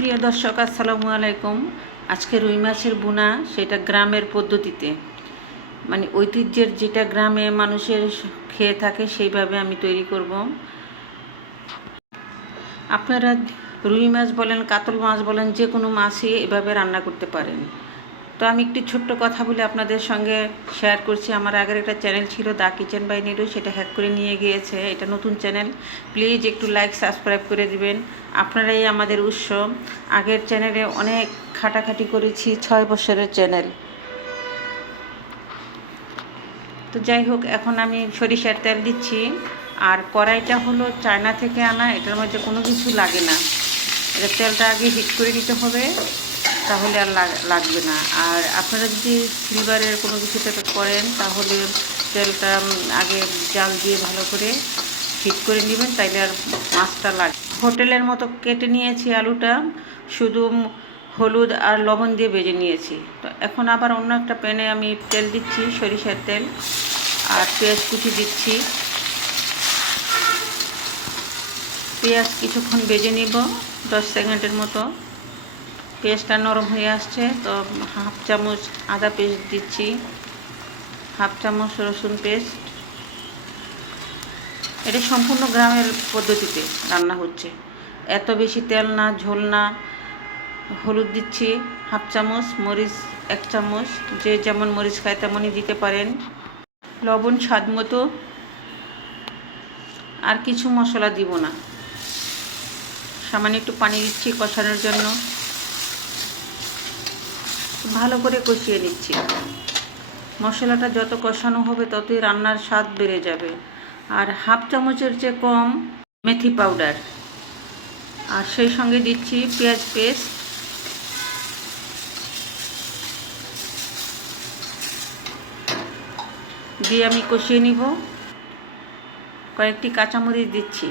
প্রিয় দর্শক, আসসালামু আলাইকুম। আজকে রুই মাছের বোনা, সেটা গ্রামের পদ্ধতিতে। মানে ঐতিহ্যের যেটা গ্রামে মানুষের খেয়ে থাকে, সেইভাবে আমি তৈরি করব। আপনারা রুই মাছ বলেন, কাতল মাছ বলেন, যে কোনো মাছই এভাবে রান্না করতে পারেন। তো আমি একটি ছোট্ট কথা বলে আপনাদের সঙ্গে শেয়ার করছি। আমার আগের একটা চ্যানেল ছিল দা কিচেন বাই নিডু সেটা হ্যাক করে নিয়ে গিয়েছে। এটা নতুন চ্যানেল প্লিজ একটু লাইক সাবস্ক্রাইব করে দিবেন। আপনারাই আমাদের উৎস। আগের চ্যানেলে অনেক খাটাখাটি করেছি, ছয় বছরের চ্যানেল তো যাই হোক, এখন আমি সরিষার তেল দিচ্ছি। আর কড়াইটা হলো চায়না থেকে আনা, এটার মধ্যে কোনো কিছু লাগে না। এটা তেলটা আগে হিট করে নিতে হবে। তাহলে আর লাগ- লাগবে না। আর আপনারা যদি সিলভারের কোনো কিছুতে করেন, তাহলে তেলটা আগে জাল দিয়ে ভালো করে ঠিক করে নেবেন, তাইলে আর মাছটা লাগে হোটেলের মতো কেটে নিয়েছি আলুটা, শুধু হলুদ আর লবণ দিয়ে ভেজে নিয়েছি। তো এখন আবার অন্য একটা প্যানে আমি তেল দিচ্ছি, সরিষার তেল, আর পেঁয়াজ কুচি দিচ্ছি। পেঁয়াজ কিছুক্ষণ বেজে নিব, দশ সেকেন্ডের মতো। পেঁয়াজটা নরম হয়ে আসছে, তো হাফ চামচ আদা পেস্ট দিচ্ছি। হাফ চামচ রসুন পেস্ট। এটা সম্পূর্ণ গ্রামের পদ্ধতিতে রান্না হচ্ছে। এত বেশি তেল না, ঝোল না, হলুদ দিচ্ছি, হাফ চামচ, মরিচ এক চামচ, যে যেমন মরিচ খায় তেমনই দিতে পারেন। লবণ স্বাদ মতো। আর কিছু মশলা দিব না। সামান্য একটু পানি দিচ্ছি কষানোর জন্য। ভালো করে কষিয়ে নিচ্ছি। মশলাটা যত কষানো হবে ততই রান্নার স্বাদ বেড়ে যাবে। আর হাফ চামচের চেয়ে কম মেথি পাউডার। আর সেই সঙ্গে দিচ্ছি পেঁয়াজ পেস্ট। দিয়ে আমি কষিয়ে নিব। কয়েকটি কাঁচামরিচ দিচ্ছি।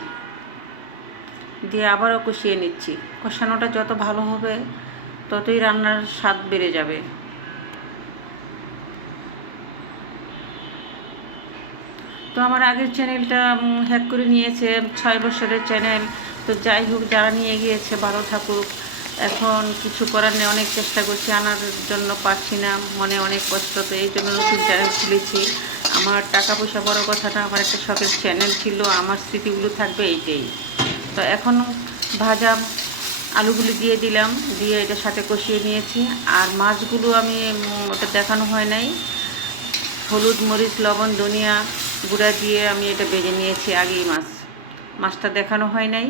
দিয়ে আবারও কষিয়ে নিচ্ছি। কষানোটা যত ভালো হবে ততই রান্নার স্বাদ বেড়ে যাবে। তো আমার আগের চ্যানেলটা হ্যাক করে নিয়েছে, ছয় বছরের চ্যানেল। তো যাই হোক, যারা নিয়ে গিয়েছে ভালো থাকুক এখন কিছু করার নেই, অনেক চেষ্টা করছি, আনার জন্য পারছি না, মনে অনেক কষ্ট, তো এই জন্য নতুন চ্যানেল খুলেছি। আমার টাকা পয়সা বড় কথাটা, আমার একটা শখের চ্যানেল ছিল, আমার স্মৃতিগুলো থাকবে এইটাই। তো এখন ভাজা আলুগুলি দিয়ে দিলাম, দিয়ে এটার সাথে কষিয়ে নিয়েছি। আর মাছগুলো আমি ওটা দেখানো হয় নাই। হলুদ, মরিচ, লবণ, ধনিয়া গুঁড়া দিয়ে আমি এটা বেজে নিয়েছি আগেই মাছ। মাছটা দেখানো হয় নাই।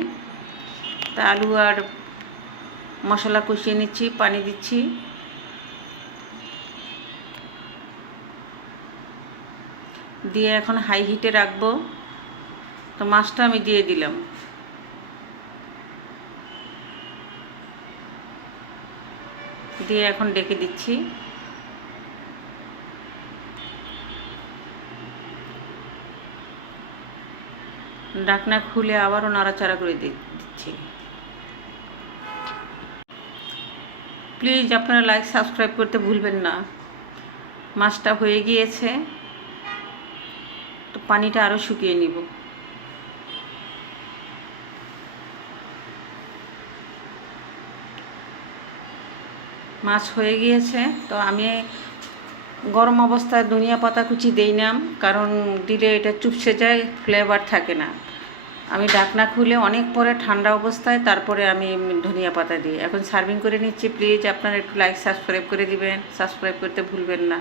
তা আলু আর মশলা কষিয়ে নিচ্ছি, পানি দিচ্ছি। দিয়ে এখন হাই হিটে রাখব। তো মাছটা আমি দিয়ে দিলাম। দিয়ে এখন ডেকে দিচ্ছি। ডাকনা খুলে আবারও নাড়াচাড়া করে দিচ্ছি। প্লিজ আপনারা লাইক, সাবস্ক্রাইব করতে ভুলবেন না। মাছটা হয়ে গিয়েছে। তো পানিটা আরও শুকিয়ে নিব। মাছ হয়ে গিয়েছে। তো আমি গরম অবস্থায় ধনিয়া পাতা কুচি দিই না, কারণ দিলে এটা চুপসে যায় ফ্লেভার থাকে না। আমি ডাকনা খুলে অনেক পরে ঠান্ডা অবস্থায় তারপরে আমি ধনিয়া পাতা দিই। এখন সার্ভিং করে নিচ্ছি প্লিজ আপনারা একটু লাইক সাবস্ক্রাইব করে দিবেন। সাবস্ক্রাইব করতে ভুলবেন না।